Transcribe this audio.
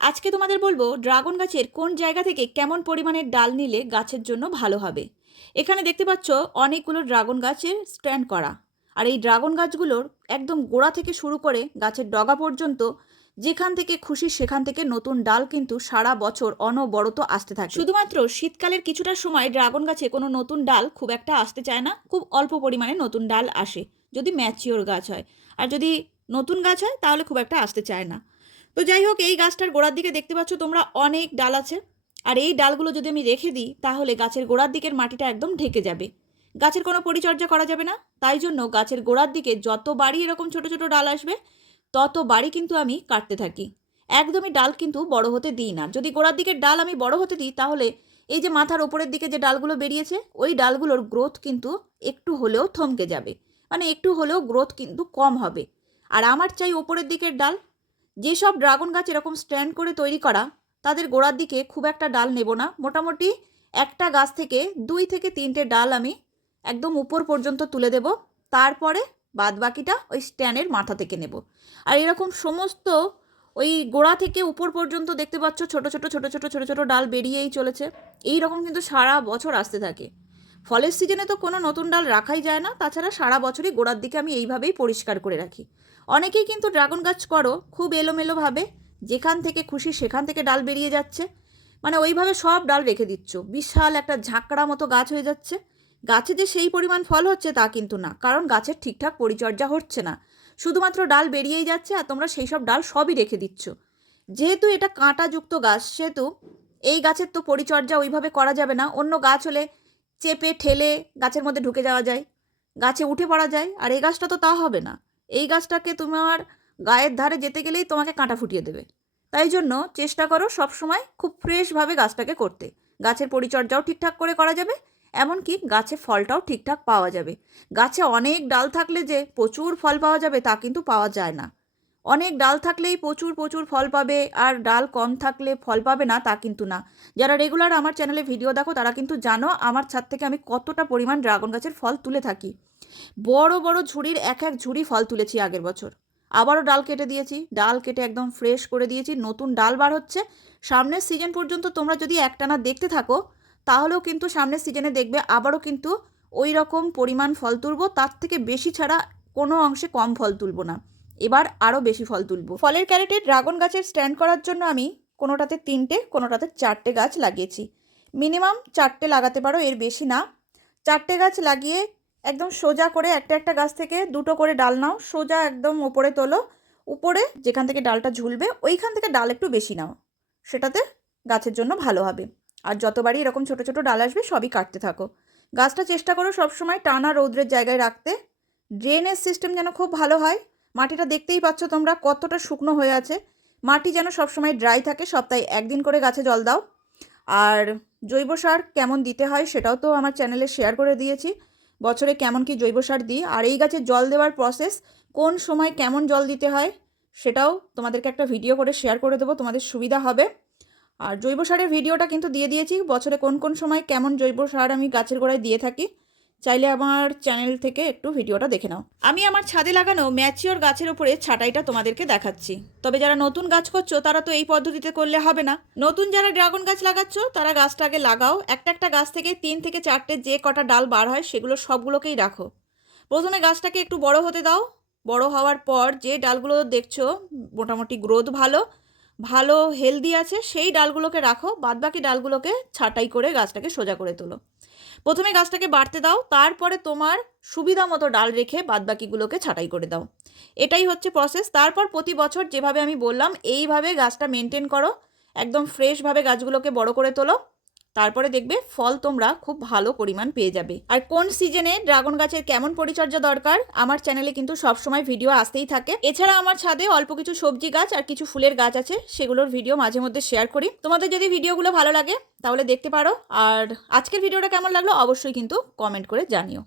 আজকে তোমাদের বলব ড্রাগন গাছের কোন জায়গা থেকে কেমন পরিমাণের ডাল নিলে গাছের জন্য ভালো হবে। এখানে দেখতে পাচ্ছ অনেকগুলো ড্রাগন গাছের স্ট্যান্ড করা। আর এই ড্রাগন গাছগুলোর একদম গোড়া থেকে শুরু করে গাছের ডগা পর্যন্ত যেখান থেকে খুশি সেখান থেকে নতুন ডাল কিন্তু সারা বছর অনবরত আসতে থাকে। শুধুমাত্র শীতকালের কিছুটা সময় ড্রাগন গাছে কোনো নতুন ডাল খুব একটা আসতে চায় না, খুব অল্প পরিমাণে নতুন ডাল আসে। যদি ম্যাচিওর গাছ হয়, আর যদি নতুন গাছ হয় তাহলে খুব একটা আসতে চায় না। তো যাই হোক, এই গাছটার গোড়ার দিকে দেখতে পাচ্ছ তোমরা অনেক ডাল আছে। আর এই ডালগুলো যদি আমি রেখে দিই, তাহলে গাছের গোড়ার দিকের মাটিটা একদম ঢেকে যাবে। গাছের কোনো পরিচর্যা করা যাবে না, তাই জন্য গাছের গোড়ার দিকে যত বাড়ি এরকম ছোট ছোট ডাল আসবে, তত বাড়ি কিন্তু আমি কাটতে থাকি। একদমই ডাল কিন্তু বড় হতে দিই না। যদি গোড়ার দিকের ডাল আমি বড় হতে দিই, তাহলে এই যে মাথার ওপরের দিকে যে ডালগুলো বেরিয়েছে, ওই ডালগুলোর গ্রোথ কিন্তু একটু হলেও থমকে যাবে। মানে একটু হলেও গ্রোথ কিন্তু কম হবে। আর আমার চাই ওপরের দিকের ডাল যেসব ড্রাগন গাছ এরকম স্ট্যান্ড করে তৈরি করা, তাদের গোড়ার দিকে খুব একটা ডাল নেব না। মোটামুটি একটা গাছ থেকে দুই থেকে তিনটে ডাল আমি একদম উপর পর্যন্ত তুলে দেব। তারপরে বাদ বাকিটা ওই স্ট্যান্ডের মাথা থেকে নেব। আর এরকম সমস্ত ওই গোড়া থেকে উপর পর্যন্ত দেখতে পাচ্ছ ছোট ছোট ছোট ছোট ছোট ছোট ডাল বেরিয়েই চলেছে। এই রকম কিন্তু সারা বছর আসতে থাকে। ফলের সিজনে তো কোনো নতুন ডাল রাখাই যায় না, তাছাড়া সারা বছরই গোড়ার দিকে আমি এইভাবেই পরিষ্কার করে রাখি। অনেকেই কিন্তু ড্রাগন গাছ করো, খুব এলোমেলোভাবে, যেখান থেকে খুশি সেখান থেকে ডাল বেরিয়ে যাচ্ছে। মানে ওইভাবে সব ডাল রেখে দিচ্ছ। বিশাল একটা ঝাঁকড়া মতো গাছ হয়ে যাচ্ছে। গাছে যে সেই পরিমাণ ফল হচ্ছে তা কিন্তু না, কারণ গাছের ঠিকঠাক পরিচর্যা হচ্ছে না। শুধুমাত্র ডাল বেরিয়েই যাচ্ছে আর তোমরা সেই সব ডাল সবই রেখে দিচ্ছ। যেহেতু এটা কাঁটাযুক্ত গাছ, সেহেতু এই গাছের তো পরিচর্যা ওইভাবে করা যাবে না। অন্য গাছ হলে চেপে ঠেলে গাছের মধ্যে ঢুকে যাওয়া যায়। গাছে উঠে পড়া যায়। আর এই গাছটা তো তা হবে না। এই গাছটাকে তোমার গায়ের ধারে যেতে গেলেই তোমাকে কাঁটা ফুটিয়ে দেবে। তাই জন্য চেষ্টা করো সবসময় খুব ফ্রেশভাবে গাছটাকে করতে। গাছের পরিচর্যাও ঠিকঠাক করে করা যাবে, এমনকি গাছে ফলটাও ঠিকঠাক পাওয়া যাবে। গাছে অনেক ডাল থাকলে যে প্রচুর ফল পাওয়া যাবে তা কিন্তু পাওয়া যায় না। অনেক ডাল থাকলেই প্রচুর প্রচুর ফল পাবে আর ডাল কম থাকলে ফল পাবে না তা কিন্তু না। যারা রেগুলার আমার চ্যানেলে ভিডিও দেখো, তারা কিন্তু জানো আমার ছাদ থেকে আমি কতটা পরিমাণ ড্রাগন গাছের ফল তুলে থাকি। বড় বড় ঝুড়ির এক এক ঝুড়ি ফল তুলেছি আগের বছর। আবারও ডাল কেটে দিয়েছি, ডাল কেটে একদম ফ্রেশ করে দিয়েছি, নতুন ডাল বার হচ্ছে। সামনের সিজন পর্যন্ত তোমরা যদি একটানা দেখতে থাকো, তাহলেও কিন্তু সামনের সিজনে দেখবে আবারও কিন্তু ওই রকম পরিমাণ ফল তুলবো, তার থেকে বেশি ছাড়া কোনো অংশে কম ফল তুলবো না। এবার আরও বেশি ফল তুলবো। ফলের ক্যারেটে ড্রাগন গাছের স্ট্যান্ড করার জন্য আমি কোনোটাতে তিনটে, কোনোটাতে চারটে গাছ লাগিয়েছি। মিনিমাম চারটে লাগাতে পারো, এর বেশি না। চারটে গাছ লাগিয়ে একদম সোজা করে একটা একটা গাছ থেকে দুটো করে ডাল নাও, সোজা একদম ওপরে তোলো, উপরে যেখান থেকে ডালটা ঝুলবে ওইখান থেকে ডাল একটু বেশি নাও, সেটাতে গাছের জন্য ভালো হবে। আর যতবারই এরকম ছোট ছোট ডাল আসবে সবই কাটতে থাকো। গাছটা চেষ্টা করো সবসময় টানা রৌদ্রের জায়গায় রাখতে। ড্রেনেজ সিস্টেম যেন খুব ভালো হয় মাটিটা দেখতেই পাচ্ছ তোমরা কতটা শুকনো হয়ে আছে। মাটি যেন সবসময় ড্রাই থাকে, সপ্তাহে একদিন করে গাছে জল দাও। আর জৈব সার কেমন দিতে হয় সেটাও তো আমার চ্যানেলে শেয়ার করে দিয়েছি। বছরে কেমন কি জৈব সার দিই, আর এই গাছে জল দেওয়ার প্রসেস কোন সময় কেমন জল দিতে হয় সেটাও তোমাদেরকে একটা ভিডিও করে শেয়ার করে দেবো, তোমাদের সুবিধা হবে। আর জৈব সারের ভিডিওটা কিন্তু দিয়ে দিয়েছি, বছরে কোন কোন সময় কেমন জৈব সার আমি গাছের গোড়ায় দিয়ে থাকি। চাইলে আমার চ্যানেল থেকে একটু ভিডিওটা দেখে নাও। আমি আমার ছাদে লাগানো ম্যাচিওর গাছের উপরে ছাটাইটা তোমাদেরকে দেখাচ্ছি। তবে যারা নতুন গাছ করছ, তারা তো এই পদ্ধতিতে করলে হবে না। নতুন যারা ড্রাগন গাছ লাগাচ্ছ, তারা গাছটা আগে লাগাও। একটা একটা গাছ থেকে তিন থেকে চারটে যে কটা ডাল বার হয়, সেগুলো সবগুলোকেই রাখো। প্রথমে গাছটাকে একটু বড় হতে দাও। বড় হওয়ার পর যে ডালগুলো দেখছ, মোটামুটি গ্রোথ ভালো। ভালো হেলদি আছে, সেই ডালগুলোকে রাখো, বাদবাকি ডালগুলোকে ছাঁটাই করে গাছটাকে সোজা করে তোলো। প্রথমে গাছটাকে বাড়তে দাও, তারপরে তোমার সুবিধা মতো ডাল রেখে বাদবাকিগুলোকে ছাঁটাই করে দাও। এটাই হচ্ছে প্রসেস তারপর প্রতি বছর যেভাবে আমি বললাম, এইভাবে গাছটা মেনটেন করো, একদম ফ্রেশভাবে গাছগুলোকে বড় করে তোলো। তারপরে দেখবে ফল তোমরা খুব ভালো পরিমাণ পেয়ে যাবে। আর কোন সিজনে ড্রাগন গাছের কেমন পরিচর্যা দরকার, আমার চ্যানেলে কিন্তু সবসময় ভিডিও আসতেই থাকে। এছাড়া আমার ছাদে অল্প কিছু সবজি গাছ আর কিছু ফুলের গাছ আছে, সেগুলোর ভিডিও মাঝে মধ্যে শেয়ার করি। তোমাদের যদি ভিডিওগুলো ভালো লাগে, তাহলে দেখতে পারো। আর আজকের ভিডিওটা কেমন লাগল, অবশ্যই কিন্তু কমেন্ট করে জানিও।